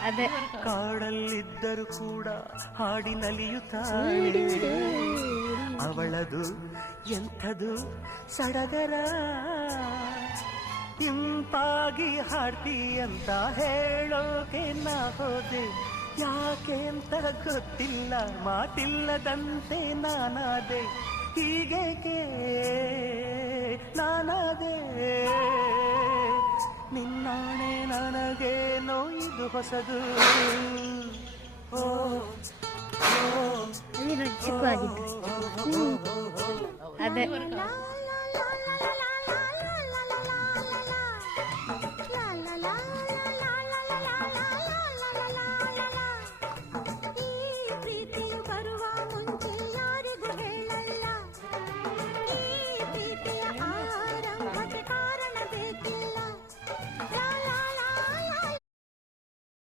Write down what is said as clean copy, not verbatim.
ಅದೇ ಕಾಡಲ್ಲಿದ್ದರೂ ಕೂಡ ಹಾಡಿ ನಲಿಯುತ್ತಾಳೆ ಅವಳದು ಎಂಥದು ಸಡಗರ ಇಂಪಾಗಿ ಹಾಡ್ತಿ ಅಂತ ಹೇಳೋಕೆ ನಾ ಹೋದೆ ಯಾಕೆ ಅಂತ ಗೊತ್ತಿಲ್ಲ ಮಾತಿಲ್ಲದಂತೆ ನಾನಾದೆ ಹೀಗೇಕೆ ನಾನಾದೆ ನಿನ್ನಾಣೆ ನನಗೇನೋ ಇದು ಹೊಸದು ಚಿಕ್ಕವಾಗಿತ್ತು ಅದೇ